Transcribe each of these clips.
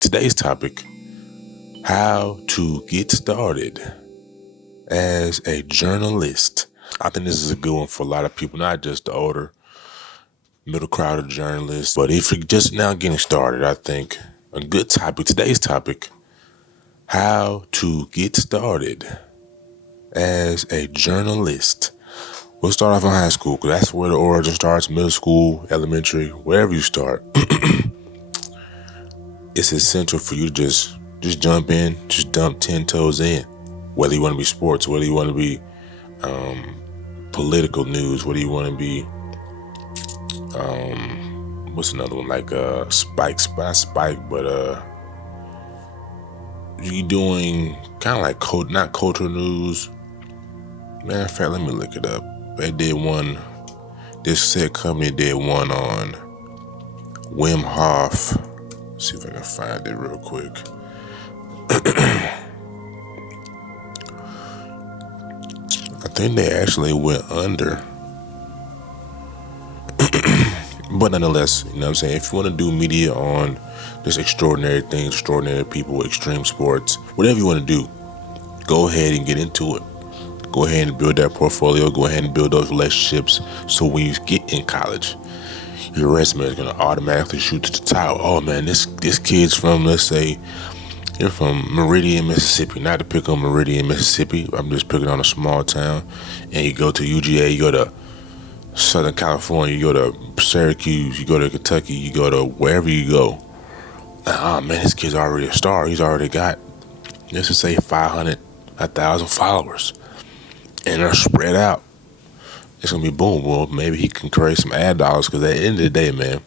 Today's topic, how to get started as a journalist. I think this is a good one for a lot of people, not just the older, middle crowd of journalists, but if you're just now getting started, I think a good topic, today's topic, how to get started as a journalist. We'll start off in high school because that's where the origin starts, middle school, elementary, wherever you start. It's essential for you to just jump in, just dump 10 toes in. Whether you want to be sports, whether you want to be political news, whether you want to be, what's another one, like not Spike, but you doing kind of like not cultural news. Matter of fact, let me look it up. They did one, this said company did one on Wim Hof. Let's see if I can find it real quick. I think they actually went under. But nonetheless, you know what I'm saying? If you want to do media on just extraordinary things, extraordinary people, extreme sports, whatever you want to do, go ahead and get into it. Go ahead and build that portfolio. Go ahead and build those relationships. So when you get in college, your resume is going to automatically shoot to the top. Oh man, this kid's from, let's say, you're from Meridian, Mississippi. Not to pick on Meridian, Mississippi. I'm just picking on a small town. And you go to UGA, you go to Southern California, you go to Syracuse, you go to Kentucky, you go to wherever you go. Oh man, this kid's already a star. He's already got, let's just say 500, 1,000 followers. And they're spread out. It's going to be boom. Well, maybe he can create some ad dollars because at the end of the day, man,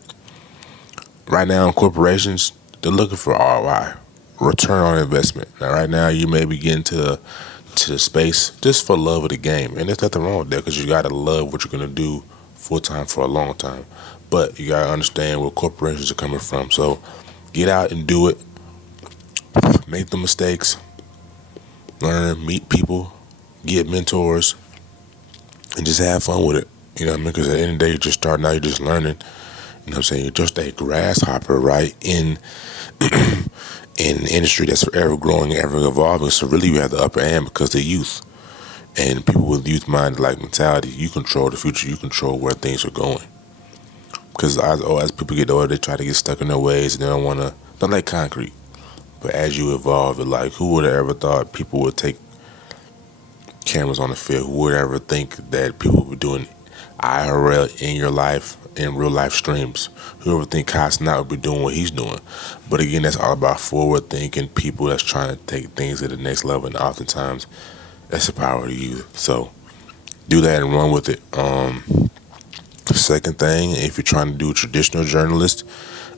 right now corporations, they're looking for ROI, return on investment. Now, right now, you may be getting to the space just for love of the game. And there's nothing wrong with that because you got to love what you're going to do full time for a long time. But you got to understand where corporations are coming from. So get out and do it. Make the mistakes. Learn, meet people, get mentors, and just have fun with it. You know what I mean? Because at the end of the day, you're just starting out, you're just learning. You know what I'm saying? You're just a grasshopper, right? In an industry that's forever growing, ever evolving. So really you have the upper hand because the youth. And people with youth-minded like mentality, you control the future, you control where things are going. Because as people get older, they try to get stuck in their ways and they don't want to, not like concrete. But as you evolve, it's like, who would have ever thought people would take cameras on the field? Who would ever think that people would be doing IRL in your life, in real life streams? Who ever think Cosnot would be doing what he's doing? But again, that's all about forward thinking people that's trying to take things to the next level, and oftentimes that's the power of youth. So do that and run with it. Second thing, if you're trying to do traditional journalist,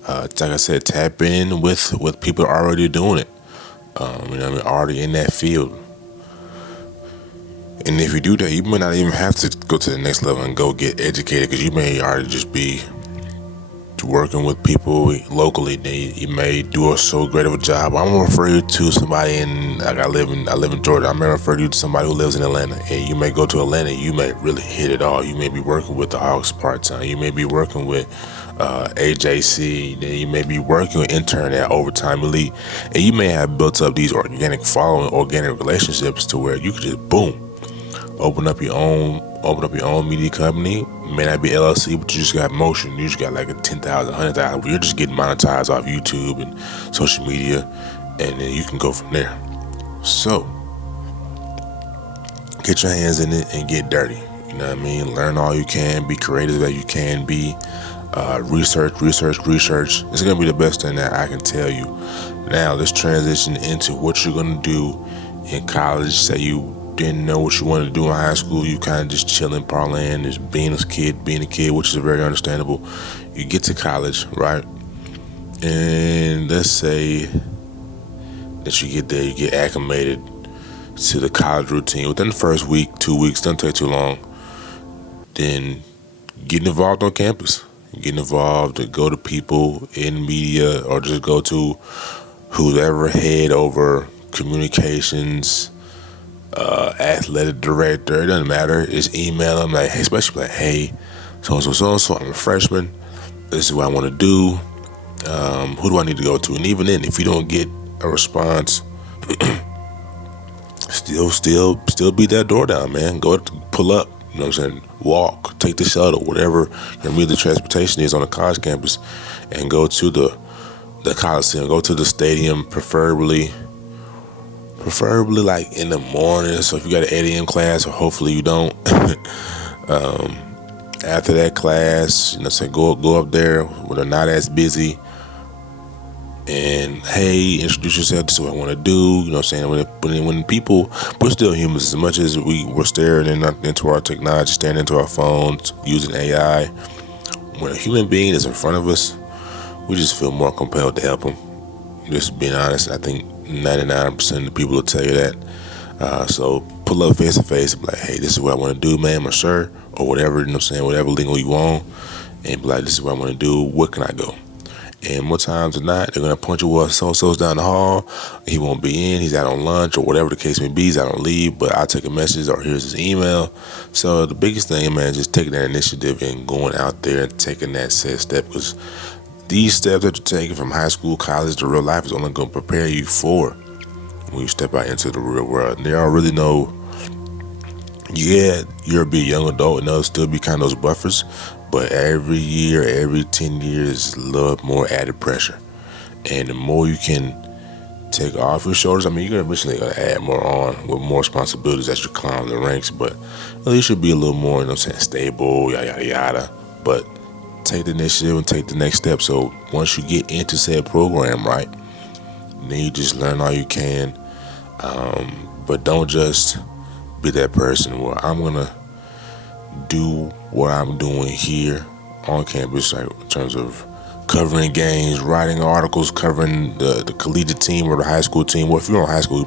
like I said, tap in with people already doing it. You know what I mean? Already in that field. And if you do that, you may not even have to go to the next level and go get educated because you may already just be working with people locally. You may do so great of a job. I'm gonna refer you to somebody I live in Georgia. I'm gonna refer you to somebody who lives in Atlanta, and you may go to Atlanta. You may really hit it all. You may be working with the Hawks part time. You may be working with AJC. Then you may be working with intern at Overtime Elite, and you may have built up these organic following, organic relationships to where you could just boom. Open up your own media company. It may not be LLC, but you just got motion. You just got like a 10,000, 100,000. You're just getting monetized off YouTube and social media, and then you can go from there. So, get your hands in it and get dirty. You know what I mean? Learn all you can. Be creative as you can be. Research. It's gonna be the best thing that I can tell you. Now, let's transition into what you're gonna do in college. Say you didn't know what you wanted to do in high school, you kind of just chilling, parlaying, just being a kid, which is very understandable. You get to college, right? And let's say that you get there, you get acclimated to the college routine. Within the first week, 2 weeks, doesn't take too long. Then getting involved on campus. Getting involved to go to people in media or just go to whoever head over communications, athletic director, it doesn't matter. Just email them like, hey, especially like, hey, so I'm a freshman. This is what I want to do. Who do I need to go to? And even then, if you don't get a response, still beat that door down, man. Go pull up. You know what I'm saying? Walk, take the shuttle, whatever your means of transportation is on the college campus, and go to the Coliseum. Go to the stadium, preferably like in the morning. So if you got an 8 a.m. class, or hopefully you don't, after that class, you know, say go up there when they're not as busy, and hey, introduce yourself. This is what I want to do. You know what I'm saying? When people, we're still humans. As much as we're staring into our technology, staring into our phones, using AI, when a human being is in front of us, we just feel more compelled to help them. Just being honest, I think 99% of the people will tell you that. So pull up face to face and be like, hey, this is what I want to do, ma'am or sir, or whatever, you know what I'm saying, whatever lingo you want, and be like, this is what I want to do, where can I go? And more times than not, they're going to point you, well, so-and-so's down the hall, he won't be in, he's out on lunch, or whatever the case may be, he's out on leave, but I'll take a message, or here's his email. So the biggest thing, man, is just taking that initiative and going out there and taking that said step, because these steps that you're taking from high school, college to real life is only going to prepare you for when you step out into the real world. And there are really no, yeah, you'll be a young adult and there'll still be kind of those buffers, but every year, every 10 years, is a little more added pressure. And the more you can take off your shoulders, I mean, you're eventually going to add more on with more responsibilities as you climb the ranks, but at least you'll be a little more, you know what I'm saying, stable, yada, yada, yada. But take the initiative and take the next step. So once you get into said program, right, then you just learn all you can. But don't just be that person where I'm gonna do what I'm doing here on campus, like in terms of covering games, writing articles, covering the collegiate team or the high school team. Well, if you're on high school,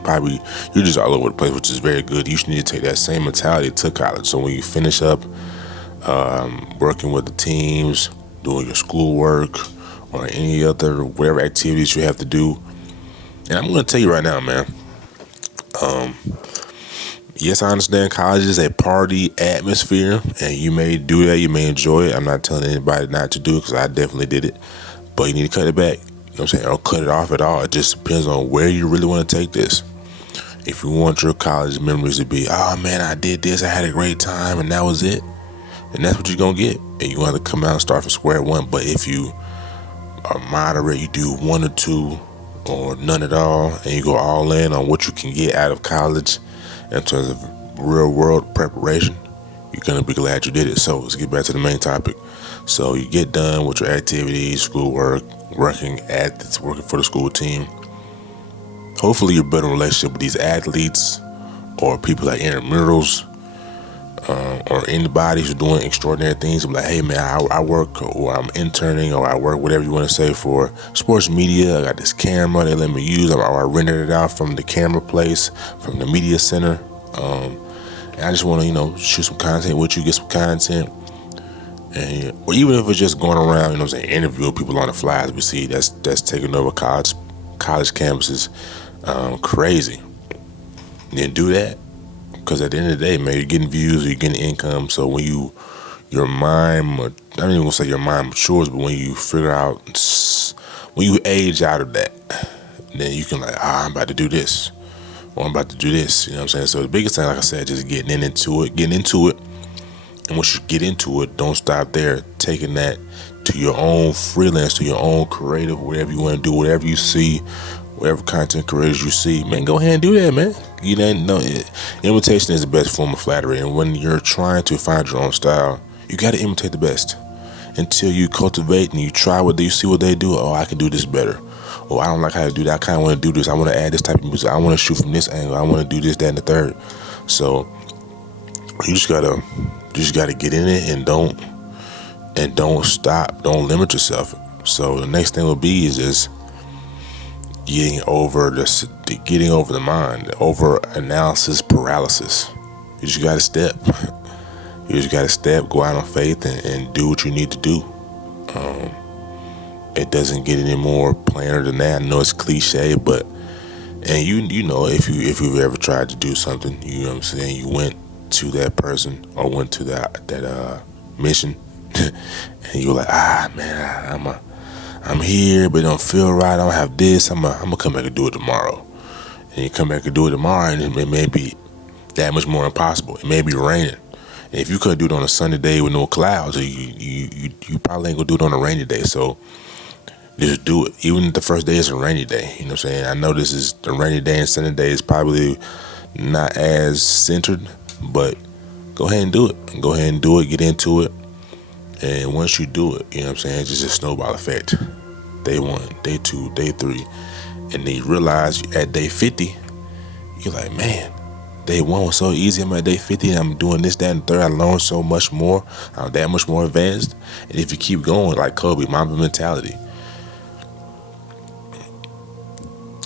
you're just all over the place, which is very good. You should need to take that same mentality to college. So when you finish up working with the teams, doing your schoolwork, or any other whatever activities you have to do. And I'm going to tell you right now, man. Yes, I understand college is a party atmosphere, and you may do that, you may enjoy it. I'm not telling anybody not to do it, because I definitely did it. But you need to cut it back. You know what I'm saying? Or cut it off at all. It just depends on where you really want to take this. If you want your college memories to be, oh man, I did this, I had a great time, and that was it, and that's what you're going to get. And you're going to have to come out and start from square one. But if you are moderate, you do 1 or 2 or none at all, and you go all in on what you can get out of college in terms of real world preparation, you're going to be glad you did it. So let's get back to the main topic. So you get done with your activities, schoolwork, working for the school team. Hopefully you build a relationship with these athletes or people like intramurals, or anybody who's doing extraordinary things. I'm like, hey man, I work, or I'm interning, or I work, whatever you want to say, for sports media. I got this camera they let me use, or I rented it out from the camera place, from the media center. And I just want to, shoot some content with you, get some content. And or even if it's just going around, interviewing people on the flies we see that's taking over college campuses, crazy. And then do that. Because at the end of the day, man, you're getting views, or you're getting income. So when your mind, I don't even want to say your mind matures, but when you figure out, when you age out of that, then you can I'm about to do this, or I'm about to do this. You know what I'm saying? So the biggest thing, like I said, just getting into it. And once you get into it, don't stop there. Taking that to your own freelance, to your own creative, whatever you want to do, whatever you see, whatever content creators you see, man, go ahead and do that, man. Imitation is the best form of flattery. And when you're trying to find your own style, you got to imitate the best until you cultivate and you try you see what they do. Oh, I can do this better. Oh, I don't like how to do that. I kind of want to do this. I want to add this type of music. I want to shoot from this angle. I want to do this, that, and the third. So you just gotta get in it, and don't stop. Don't limit yourself. So the next thing will be is just getting over the mind, over analysis paralysis. You just gotta step. Go out on faith and do what you need to do. It doesn't get any more plainer than that. I know it's cliche, but if you've ever tried to do something, you know what I'm saying, you went to that person or went to that mission, and you were like, man, I'm here, but it don't feel right. I don't have this. I'm gonna come back and do it tomorrow. And you come back and do it tomorrow, and it may be that much more impossible. It may be raining. And if you couldn't do it on a sunny day with no clouds, you probably ain't gonna do it on a rainy day. So just do it. Even if the first day is a rainy day. You know what I'm saying? I know this is the rainy day and sunny day is probably not as centered, but go ahead and do it. Go ahead and do it. Get into it. And once you do it, you know what I'm saying? It's just a snowball effect. Day 1, day 2, day 3. And then you realize at day 50, you're like, man, day 1 was so easy. I'm at day 50 and I'm doing this, that, and third. I learned so much more. I'm that much more advanced. And if you keep going, like Kobe, Mamba mentality,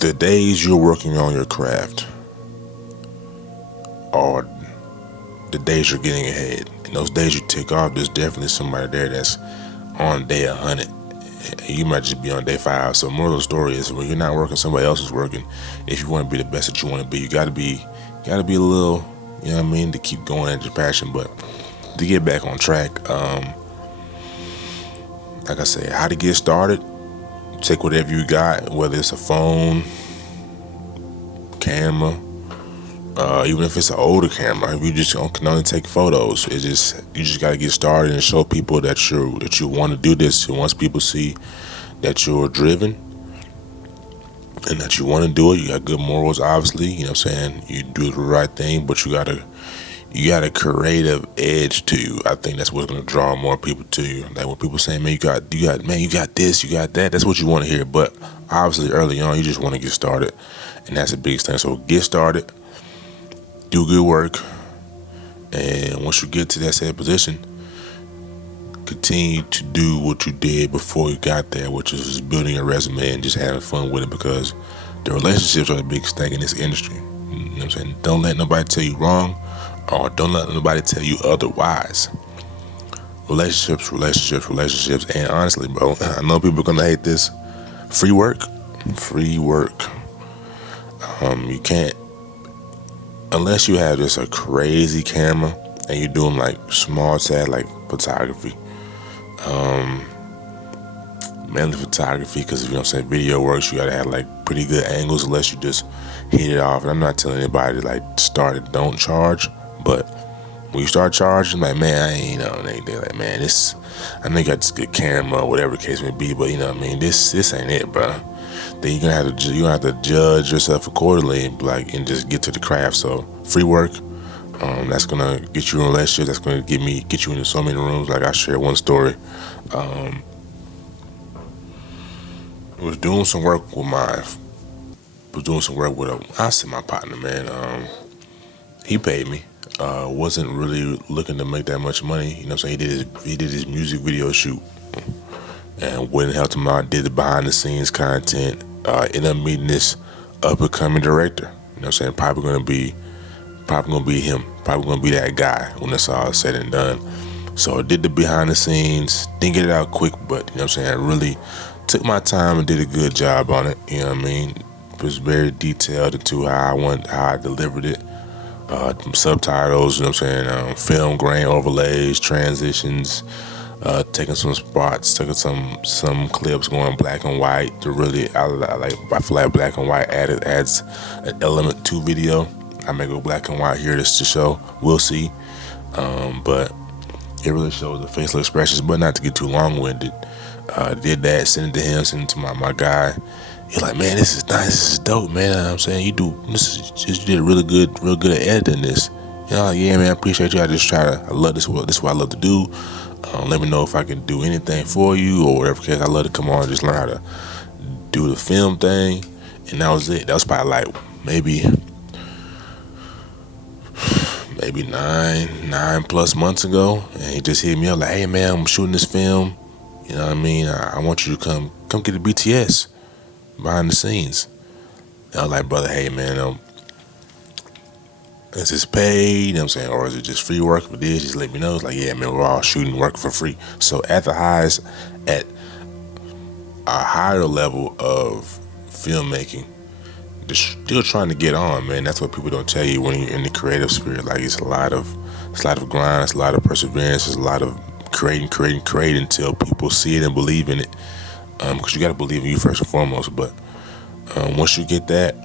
the days you're working on your craft are the days you're getting ahead. And those days you take off, there's definitely somebody there that's on day 100. You might just be on day 5. So moral of the story is, when you're not working, somebody else is working. If you want to be the best that you want to be, you gotta be a little, you know what I mean, to keep going at your passion. But to get back on track, like I said, how to get started. Take whatever you got, whether it's a phone, camera, even if it's an older camera. If you just can only take photos, you just gotta get started and show people that you want to do this. And once people see that you're driven and that you want to do it, you got good morals, obviously. You know what I'm saying? You do the right thing, but you got a creative edge to you. I think that's what's gonna draw more people to you. Like when people say, man, you got this, you got that. That's what you want to hear. But obviously, early on, you just want to get started, and that's the biggest thing. So get started, do good work, and once you get to that said position, continue to do what you did before you got there, which is just building a resume and just having fun with it, because the relationships are the biggest thing in this industry. You know what I'm saying? Don't let nobody tell you wrong, or don't let nobody tell you otherwise. Relationships. And honestly, bro, I know people are gonna hate this. Free work. You can't, unless you have just a crazy camera and you're doing like small tad, like photography, mainly photography, because if you don't say video works, you gotta have like pretty good angles, unless you just hit it off. And I'm not telling anybody to like start it, don't charge, but when you start charging, like, man, I ain't, you know, they're like, man, this, I know you got this good camera or whatever the case may be, but you know what I mean, this ain't it, bro. Then you're gonna have to judge yourself accordingly, and just get to the craft. So free work, that's gonna get you in a relationship. That's gonna get you into so many rooms. Like I shared one story. I was doing some work with my partner, man. He paid me. Wasn't really looking to make that much money. You know what I'm saying? He did his music video shoot, and went and helped him out. Did the behind the scenes content. Ended up meeting this up and coming director. You know what I'm saying? Probably gonna be him. Probably gonna be that guy when it's all said and done. So I did the behind the scenes. Didn't get it out quick, but you know what I'm saying? I really took my time and did a good job on it. You know what I mean? It was very detailed into how I delivered it. Subtitles, you know what I'm saying? Film grain overlays, transitions, taking some spots, taking some clips, going black and white to really, I feel like black and white adds an element to video. I may go black and white here just to show, we'll see. But it really shows the facial expressions, but not to get too long-winded. Did that, sent it to him, sent it to my guy. He's like, man, this is nice, this is dope, man. You know what I'm saying, you did real good at editing this. You know, like, yeah, man, I appreciate you. I love this. This is what I love to do. Let me know if I can do anything for you or whatever. Cause I love to come on and just learn how to do the film thing. And that was it. That was probably like maybe 9+ months ago. And he just hit me up like, hey man, I'm shooting this film. You know what I mean? I want you to come get the BTS behind the scenes. And I was like, brother, hey man, is this paid? You know what I'm saying? Or is it just free work for this? Just let me know. It's like, yeah, man, we're all shooting work for free. So at a higher level of filmmaking, just still trying to get on, man. That's what people don't tell you when you're in the creative spirit. Like it's a lot of grind, it's a lot of perseverance, it's a lot of creating until people see it and believe in it. because you got to believe in you first and foremost. But once you get that,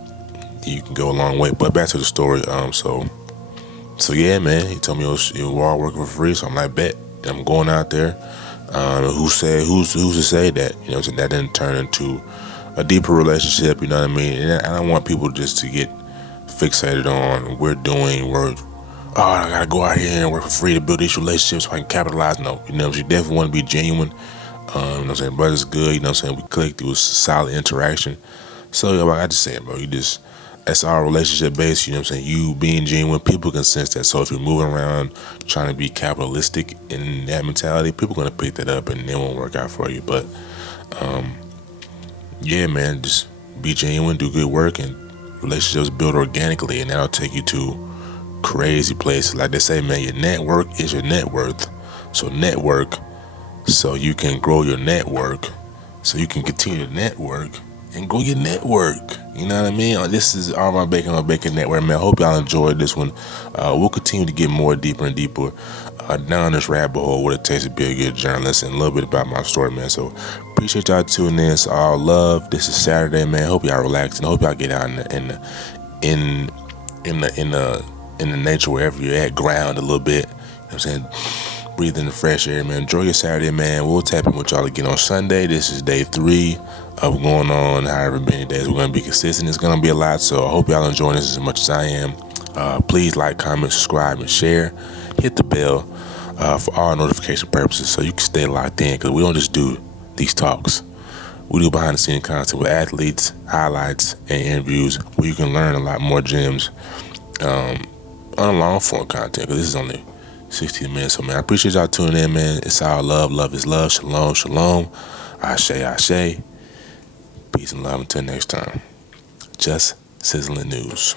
you can go a long way. But back to the story. So yeah, man. He told me it was all working for free. So I'm like, bet. And I'm going out there. Who's to say that? You know, so that didn't turn into a deeper relationship. You know what I mean? And I don't want people just to get fixated on oh, I gotta go out here and work for free to build these relationships so I can capitalize. No, you know, you definitely want to be genuine. You know what I'm saying? Brother's good. You know what I'm saying? We clicked. It was solid interaction. So, like I just said, bro, that's all relationship based. You know what I'm saying? You being genuine, people can sense that. So if you're moving around trying to be capitalistic in that mentality, people are gonna pick that up and it won't work out for you. But yeah, man, just be genuine, do good work, and relationships build organically, and that'll take you to crazy places. Like they say, man, your network is your net worth. So network, so you can grow your network, so you can continue to network and grow your network. You know what I mean? This is All My Bacon Network, man. I hope y'all enjoyed this one. We'll continue to get more deeper and deeper down this rabbit hole, what it takes to be a good journalist, and a little bit about my story, man. So appreciate y'all tuning in. It's all love. This is Saturday, man. Hope y'all relaxing. Hope y'all get out in the nature wherever you're at, ground a little bit. You know what I'm saying? Breathe in the fresh air, man. Enjoy your Saturday, man. We'll tap in with y'all again on Sunday. This is day 3 of going on however many days we're going to be consistent. It's going to be a lot, so I hope y'all enjoying this as much as I am. Please like, comment, subscribe, and share. Hit the bell for all notification purposes so you can stay locked in, because we don't just do these talks. We do behind the scene content with athletes, highlights, and interviews where you can learn a lot more gems on a long form content, because this is only 16 minutes. So, man, I appreciate y'all tuning in, man. It's all love. Love is love. Shalom, shalom. Ashe, ashe. Peace and love until next time. Just sizzling news.